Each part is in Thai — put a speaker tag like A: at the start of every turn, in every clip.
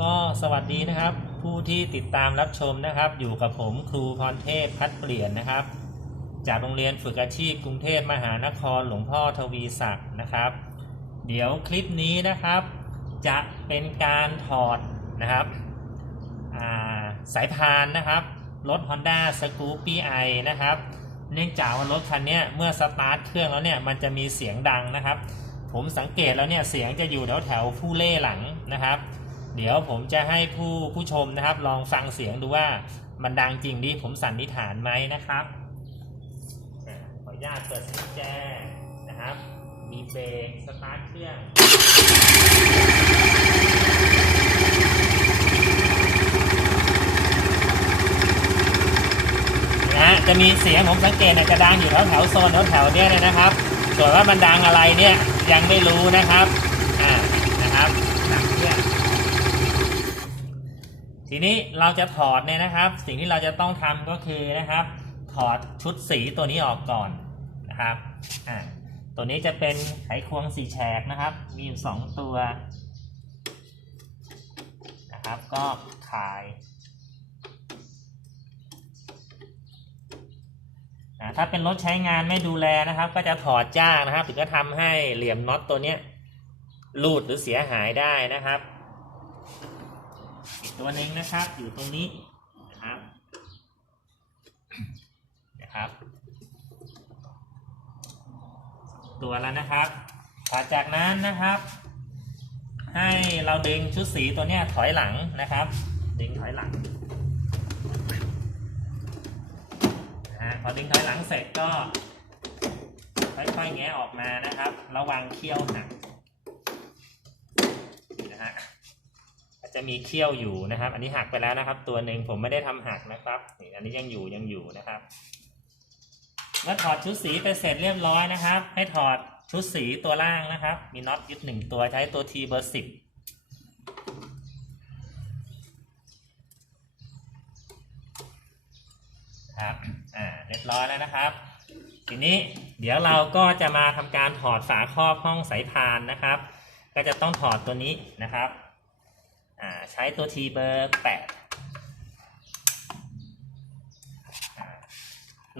A: ก็สวัสดีนะครับ ผู้ที่ติดตามรับชมนะครับ อยู่กับผมครูพรเทพพัดเปลี่ยนนะครับ จากโรงเรียนฝึกอาชีพกรุงเทพมหานครหลวงพ่อทวีศักดิ์นะครับ เดี๋ยวคลิปนี้นะครับ จะเป็นการถอดนะครับาสายพานนะครับรถ Honda s c o o p i นะครับ เนื่องจากว่ารถคันนี้เมื่อสตาร์ทเครื่องแล้วเนี่ยมันจะมีเสียงดังนะครับ ผมสังเกตแล้วเนี่ยเสียงจะอยู่แถวแถวผู้เล่หลังนะครับ เดี๋ยวผมจะให้ผู้ผู้ชมนะครับ ลองฟังเสียงดูว่ามันดังจริงที่ผมสันนิษฐานไหมนะครับอ่าขออนุญาตเปิดสวิตช์แจนะครับ มีเบรกสตาร์ทเครื่องนะฮะจะมีเสียงผมสังเกตเนี่ยจะดังอยู่แถวแถวๆโซนแถวแถวๆเนี้ยเลยนะครับ ส่วนว่ามันดังอะไรเนี่ยยังไม่รู้นะครับอ่านะครับดังเครื่อง ทีนี้เราจะถอดเนี่ยนะครับ สิ่งที่เราจะต้องทำก็คือนะครับ ถอดชุดสีตัวนี้ออกก่อนนะครับอ่าตัวนี้จะเป็นไขควงสีแฉกนะครับ มีอยู่สองตัวนะครับ ก็ขายอ่าถ้าเป็นรถใช้งานไม่ดูแลนะครับ ก็จะถอดจ้างนะครับ ถึงจะทำให้เหลี่ยมน็อตตัวเนี้ยรูดหรือเสียหายได้นะครับ ตัวหนึ่งนะครับ อยู่ตรงนี้นะครับนะครับ ตัวแล้วนะครับต่อจากนั้นนะครับ ให้เราดึงชุดสีตัวเนี้ยถอยหลังนะครับ ดึงถอยหลังนะฮะพอดึงถอยหลังเสร็จก็ค่อยๆแงะออกมานะครับ ระวังเขี้ยวหักนี่นะฮะ จะมีเขี้ยวอยู่นะครับ อันนี้หักไปแล้วนะครับ ตัวหนึ่งผมไม่ได้ทำหักนะครับนี่อันนี้ยังอยู่ยังอยู่นะครับเมื่อถอดชุดสีไปเสร็จเรียบร้อยนะครับ ให้ถอดชุดสีตัวล่างนะครับ มีน็อตยึดหนึ่งตัวใช้ตัวทีเบอร์สิบครับอ่าเรียบร้อยแล้วนะครับ ทีนี้เดี๋ยวเราก็จะมาทำการถอดฝาครอบห้องสายพานนะครับ ก็จะต้องถอดตัวนี้นะครับ ใช้ตัวทีเบอร์แปด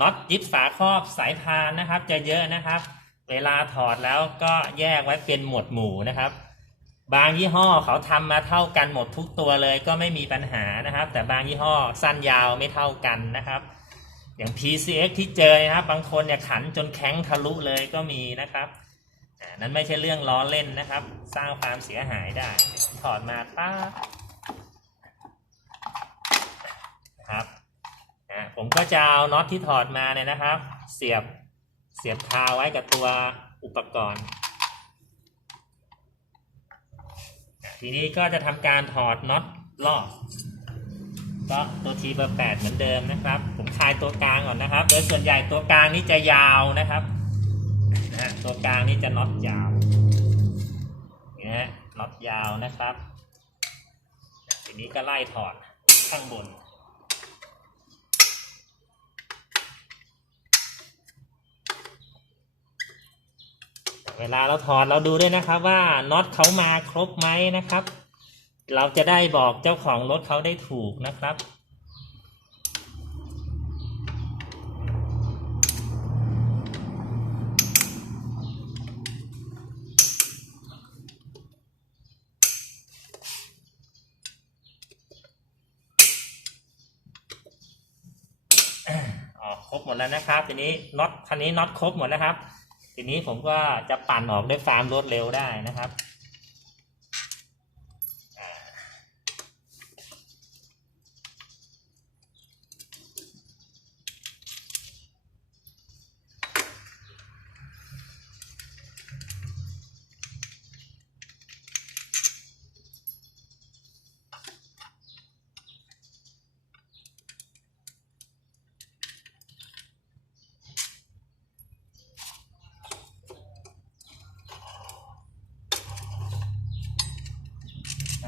A: น็อตยึดฝาครอบสายพานนะครับ จะเยอะนะครับ เวลาถอดแล้วก็แยกไว้เป็นหมวดหมู่นะครับ บางยี่ห้อเขาทำมาเท่ากันหมดทุกตัวเลยก็ไม่มีปัญหานะครับ แต่บางยี่ห้อสั้นยาวไม่เท่ากันนะครับ อย่าง PCX ที่เจอนะครับ บางคนเนี่ยขันจนแข็งทะลุเลยก็มีนะครับ นั้นไม่ใช่เรื่องล้อเล่นนะครับ สร้างความเสียหายได้ ถอดมาป้านะครับผมก็จะเอาน็อตที่ถอดมาเนี่ยนะครับ เสียบเสียบคาไว้กับตัวอุปกรณ์ ทีนี้ก็จะทำการถอดน็อตรอบก็ตัวทีเบอร์แปดเหมือนเดิมนะครับ ผมคลายตัวกลางก่อนนะครับ โดยส่วนใหญ่ตัวกลางนี่จะยาวนะครับ ฮะตัวกลางนี่จะน็อตยาวนี่ฮะน็อตยาวนะครับ ทีนี้ก็ไล่ถอดข้างบนเวลาเราถอดเราดูด้วยนะครับว่าน็อตเขามาครบไหมนะครับ เราจะได้บอกเจ้าของรถเขาได้ถูกนะครับ อ๋อครบหมด แล้วนะครับทีนี้น็อตคันนี้น็อตครบหมดนะครับ ทีนี้ผมก็จะปั่นออกด้วยฟาร์มรวดเร็วได้นะครับ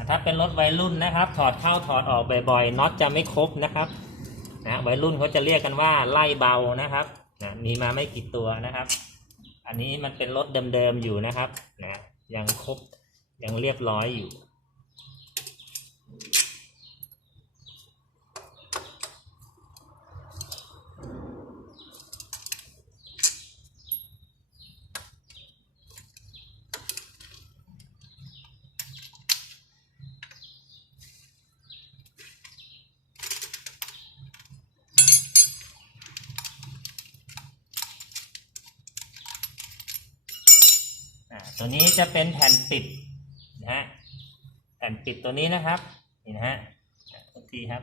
A: ถ้าเป็นรถวัยรุ่นนะครับ ถอดเข้าถอดออกบ่อยๆน็อตจะไม่ครบนะครับนะวัยรุ่นเขาจะเรียกกันว่าไล่เบานะครับนะมีมาไม่กี่ตัวนะครับ อันนี้มันเป็นรถเดิมๆอยู่นะครับนะยังครบยังเรียบร้อยอยู่ ตัวนี้จะเป็นแผ่นปิดนะฮะแผ่นปิดตัวนี้นะครับนี่นะฮะทุกทีครับ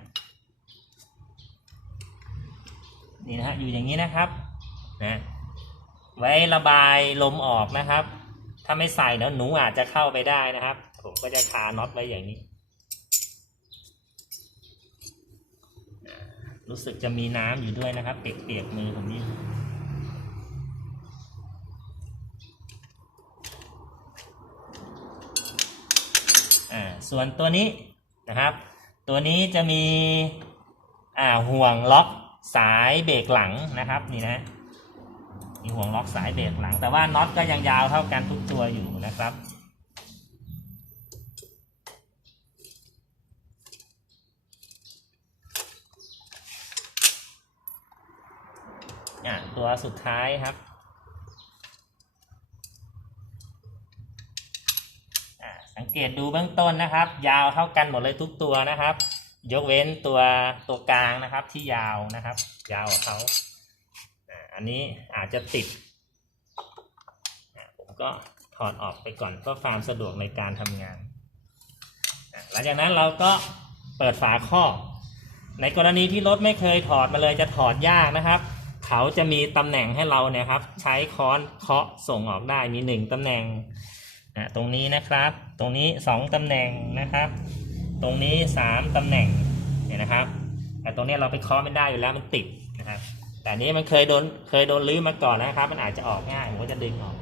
A: นี่นะฮะอยู่อย่างนี้นะครับนะไว้ระบายลมออกนะครับ ถ้าไม่ใส่แล้วหนูอาจจะเข้าไปได้นะครับ ผมก็จะคาน็อตไว้อย่างนี้ รู้สึกจะมีน้ำอยู่ด้วยนะครับ เปียกๆมือผมนี่ ส่วนตัวนี้นะครับ ตัวนี้จะมีอ่าห่วงล็อกสายเบรกหลังนะครับนี่นะมีห่วงล็อกสายเบรกหลัง แต่ว่าน็อตก็ยังยาวเท่ากันทุกตัวอยู่นะครับตัวสุดท้ายครับ อะ สังเกตดูเบื้องต้นนะครับ ยาวเท่ากันหมดเลยทุกตัวนะครับ ยกเว้นตัวตัวกลางนะครับที่ยาวนะครับ ยาวเขาอันนี้อาจจะติดผมก็ถอดออกไปก่อนเพื่อความสะดวกในการทำงาน หลังจากนั้นเราก็เปิดฝาครอบในกรณีที่รถไม่เคยถอดมาเลยจะถอดยากนะครับ เขาจะมีตำแหน่งให้เราเนี่ยครับ ใช้ค้อนเคาะส่งออกได้มีหนึ่งตำแหน่ง อะตรงนี้นะครับ ตรงนี้สองตำแหน่งนะครับ ตรงนี้สามตำแหน่งเนี่ยนะครับ แต่ตรงนี้เราไปเคาะไม่ได้อยู่แล้วมันติดนะครับแต่นี้มันเคยโดนเคยโดนลื้อมาก่อนนะครับ มันอาจจะออกง่ายผมก็จะดึงออก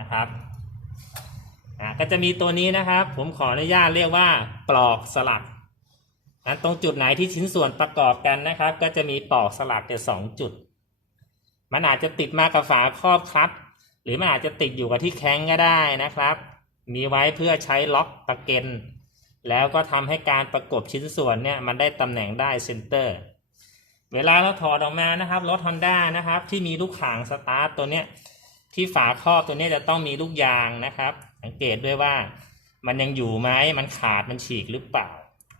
A: นะครับอ่าก็จะมีตัวนี้นะครับ ผมขออนุญาตเรียกว่าปลอกสลักนะตรงจุดไหนที่ชิ้นส่วนประกอบกันนะครับ ก็จะมีปลอกสลักอยู่สองจุด มันอาจจะติดมากับฝาครอบคลัตช์หรือมันอาจจะติดอยู่กับที่แข้งก็ได้นะครับ มีไว้เพื่อใช้ล็อกตะเก็นแล้วก็ทำให้การประกบชิ้นส่วนเนี่ยมันได้ตำแหน่งได้เซนเตอร์ เวลาเราถอดออกมานะครับรถ Honda นะครับที่มีลูกข่างสตาร์ตตัวเนี้ยที่ฝาครอบตัวนี้จะต้องมีลูกยางนะครับ สังเกตด้วยว่ามันยังอยู่ไหมมันขาดมันฉีกหรือเปล่า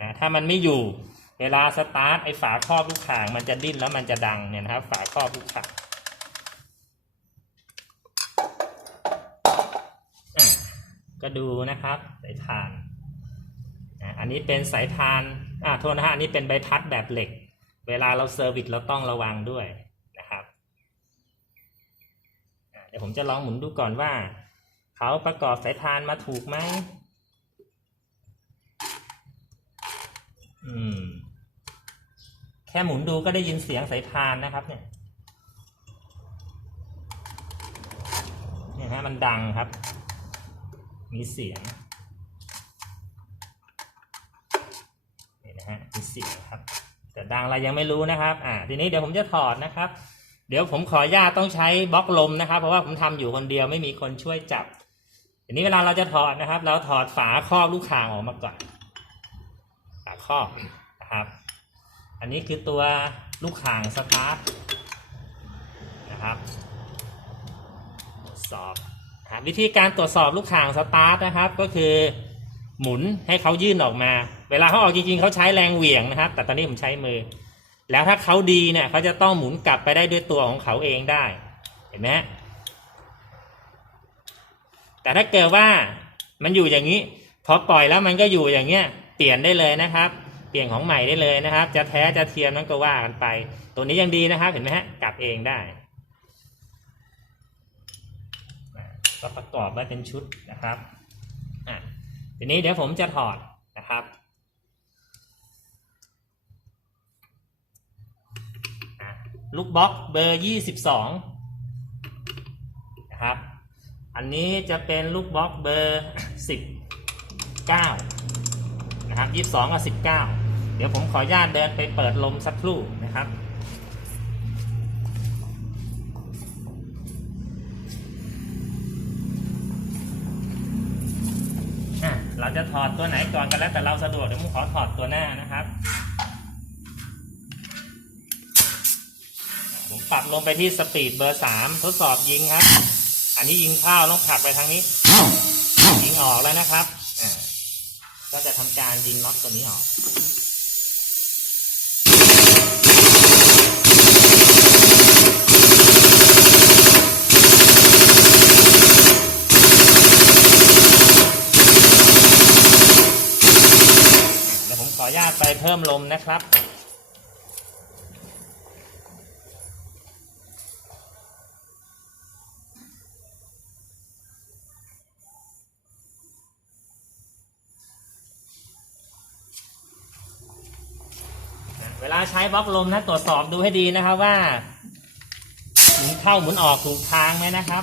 A: นะถ้ามันไม่อยู่เวลาสตาร์ทไอ้ฝาครอบลูกข่างมันจะดิ้นแล้วมันจะดังเนี่ยนะครับ ฝาครอบลูกข่างอะ ก็ดูนะครับสายพานอะอันนี้เป็นสายพานอ่าโทษนะฮะอันนี้เป็นใบพัดแบบเหล็ก เวลาเราเซอร์วิสเราต้องระวังด้วยนะครับเดี๋ยวผมจะลองหมุนดูก่อนว่า เขาประกอบสายพานมาถูกไหมอืมแค่หมุนดูก็ได้ยินเสียงสายพานนะครับ เนี่ยเนี่ยฮะมันดังครับ มีเสียงนี่นะฮะมีเสียงครับ แต่ดังอะไรยังไม่รู้นะครับ อ่าทีนี้เดี๋ยวผมจะถอดนะครับ เดี๋ยวผมขออนุญาตต้องใช้บล็อกลมนะครับ เพราะว่าผมทำอยู่คนเดียวไม่มีคนช่วยจับทีนี้เวลาเราจะถอดนะครับ เราถอดฝาครอบลูกข่างออกมาก่อนฝาครอบนะครับ อันนี้คือตัวลูกข่างสตาร์ทนะครับสอบ ครับวิธีการตรวจสอบลูกข่างสตาร์ทนะครับก็คือ หมุนให้เขายื่นออกมา เวลาเขาออกจริงๆเขาใช้แรงเหวี่ยงนะครับ แต่ตอนนี้ผมใช้มือ แล้วถ้าเขาดีเนี่ยเขาจะต้องหมุนกลับไปได้ด้วยตัวของเขาเองได้ เห็นไหมฮะแต่ถ้าเกิดว่ามันอยู่อย่างนี้พอปล่อยแล้วมันก็อยู่อย่างเงี้ยเปลี่ยนได้เลยนะครับ เปลี่ยนของใหม่ได้เลยนะครับ จะแท้จะเทียมนั่นก็ว่ากันไป ตัวนี้ยังดีนะครับ เห็นไหมฮะกลับเองได้อะ ก็ประกอบไว้เป็นชุดนะครับอะทีนี้เดี๋ยวผมจะถอดนะครับลูกบล็อกเบอร์ยี่สิบสองนะครับ อันนี้จะเป็นลูกบล็อกเบอร์สิบเก้านะครับยี่สิบสองกับสิบเก้าเดี๋ยวผมขออนุญาตเดินไปเปิดลมสักครู่นะครับ จะถอดตัวไหนก่อนกันแล้วแต่เราสะดวกเดี๋ยวผมขอถอดตัวหน้านะครับ ผมปรับลงไปที่สปีดเบอร์สามทดสอบยิงครับ อันนี้ยิงเข้าต้องผลักไปทางนี้ ยิงออกแล้วนะครับอ่าก็จะทำการยิงน็อตตัวนี้ออก เพิ่มลมนะครับเวลาใช้บล็อกลมนะตรวจสอบดูให้ดีนะครับว่าหมุนเข้าหมุนออกถูกทางไหมนะครับ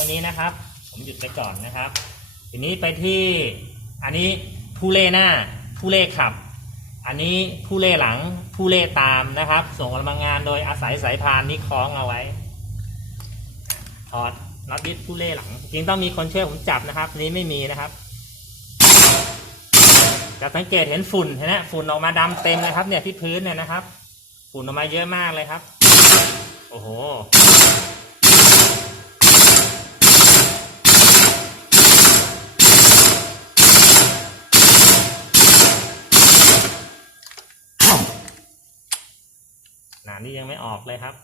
A: ตัวนี้นะครับ ผมหยุดไปก่อนนะครับ ทีนี้ไปที่อันนี้ผู้เล่หน้า ผู้เล่ขับ อันนี้ผู้เล่หลัง ผู้เล่ตามนะครับ ส่งกำลังงานโดยอาศัยสายพานนี้คล้องเอาไว้ถอดน็อตดิสผู้เล่หลัง จริงต้องมีคนช่วยผมจับนะครับนี้ไม่มีนะครับจะสังเกตเห็นฝุ่นเห็นไหมฝุ่นออกมาดำเต็มเลยครับ เนี่ยที่พื้นเนี่ยนะครับ ฝุ่นออกมาเยอะมากเลยครับ โอ้โห หนานี่ยังไม่ออกเลยครับ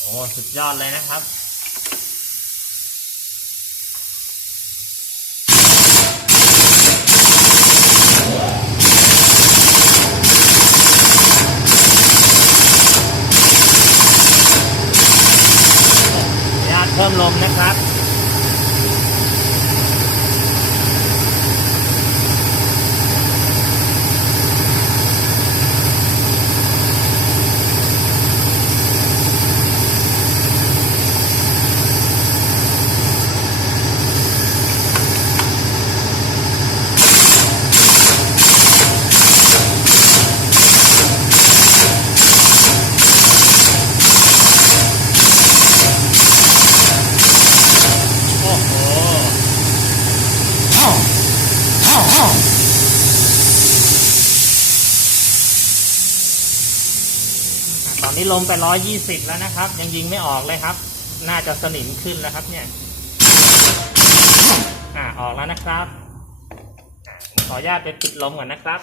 A: โอ้ สุดยอดเลยนะครับ ญาตเพิ่ มนะครับ โอ้โห ตอนนี้ ลงไปร้อยยี่สิบแล้วนะครับ ยังยิงไม่ออกเลยครับ น่าจะสนิมขึ้นแล้วครับเนี่ย อ่าออกแล้วนะครับขออนุญาตไปปิดลมก่อนนะครับ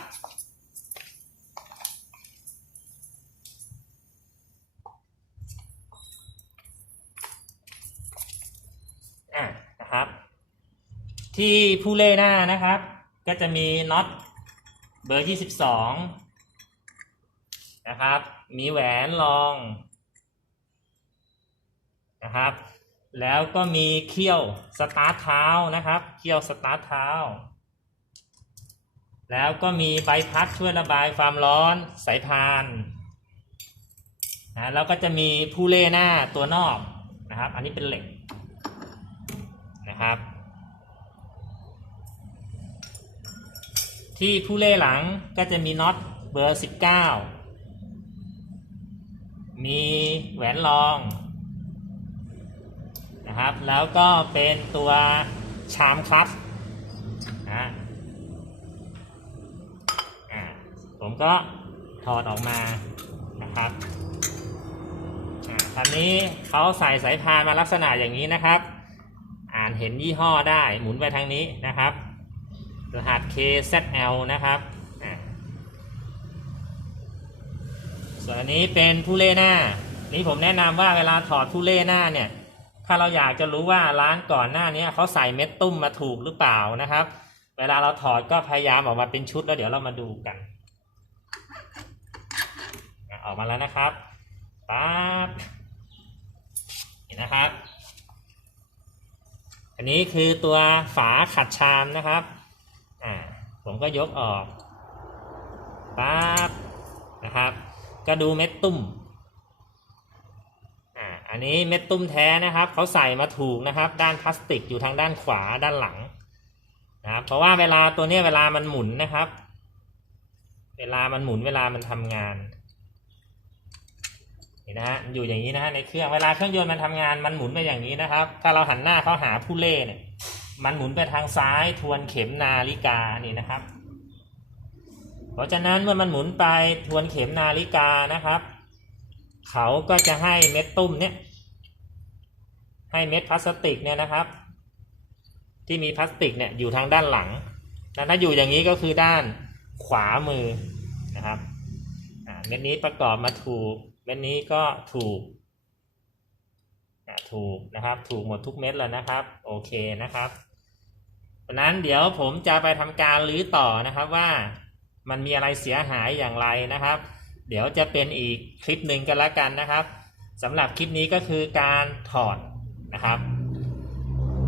A: อ่านะครับ ที่ผู้เล่หน้านะครับ ก็จะมีน็อตเบอร์ยี่สิบสองนะครับ มีแหวนรองนะครับ แล้วก็มีเขี้ยวสตาร์ทเท้านะครับ เขี้ยวสตาร์ทเท้า แล้วก็มีใบพัดช่วยระบายความร้อนสายพานนะแล้วก็จะมีผู้เล่หน้าตัวนอกนะครับ อันนี้เป็นเหล็กนะครับ ที่ผู้เล่หลังก็จะมีน็อตเบอร์ 19 มีแหวนรองนะครับ แล้วก็เป็นตัวชามคลัตช์นะอ่าผมก็ถอดออกมานะครับอันนี้เขาใส่สายพานมาลักษณะอย่างนี้นะครับ อ่านเห็นยี่ห้อได้หมุนไปทางนี้นะครับ รหัส KZL นะครับอ่าส่ วนอันนี้เป็นผู้เล่หน้า นี่ผมแนะนำว่าเวลาถอดผู้เล่หน้าเนี่ย ถ้าเราอยากจะรู้ว่าร้านก่อนหน้านี้เขาใส่เม็ดตุ้มมาถูกหรือเปล่านะครับ เวลาเราถอดก็พยายามออกมาเป็นชุดแล้วเดี๋ยวเรามาดูกัน ออกมาแล้วนะครับปั๊บนี่นะครับ อันนี้คือตัวฝาขัดชามนะครับอ่าผมก็ยกออกปั๊บนะครับ ก็ดูเม็ดตุ้มอ่าอันนี้เม็ดตุ้มแท้นะครับเขาใส่มาถูกนะครับ ด้านพลาสติกอยู่ทางด้านขวาด้านหลังนะครับเพราะว่าเวลาตัวนี้เวลามันหมุนนะครับ เวลามันหมุนเวลามันทำงานนี่นะฮะอยู่อย่างนี้นะฮะในเครื่องเวลาเครื่องยนต์มันทำงานมันหมุนไปอย่างนี้นะครับ ถ้าเราหันหน้าเข้าหาผู้เล่เนี่ยมันหมุนไปทางซ้ายทวนเข็มนาฬิกานี่นะครับ เพราะฉะนั้นเมื่อมันหมุนไปทวนเข็มนาฬิกานะครับ เขาก็จะให้เม็ดตุ้มเนี่ย ให้เม็ดพลาสติกเนี่ยนะครับ ที่มีพลาสติกเนี่ยอยู่ทางด้านหลังนะถ้าอยู่อย่างนี้ก็คือด้านขวามือนะครับเม็ดนี้ประกอบมาถูก เม็ดนี้ก็ถูกถูกนะครับ ถูกหมดทุกเม็ดแล้วนะครับ โอเคนะครับเพราะนั้นเดี๋ยวผมจะไปทำการรื้อต่อนะครับว่า มันมีอะไรเสียหายอย่างไรนะครับ เดี๋ยวจะเป็นอีกคลิปหนึ่งกันละกันนะครับสำหรับคลิปนี้ก็คือการถอดนะครับ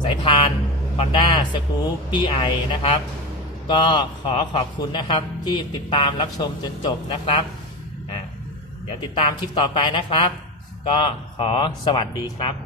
A: สายพาน Honda s c o o p i นะครับ ก็ขอขอบคุณนะครับที่ติดตามรับชมจนจบนะครับอ่าเดี๋ยวติดตามคลิปต่อไปนะครับ ก็ขอสวัสดีครับ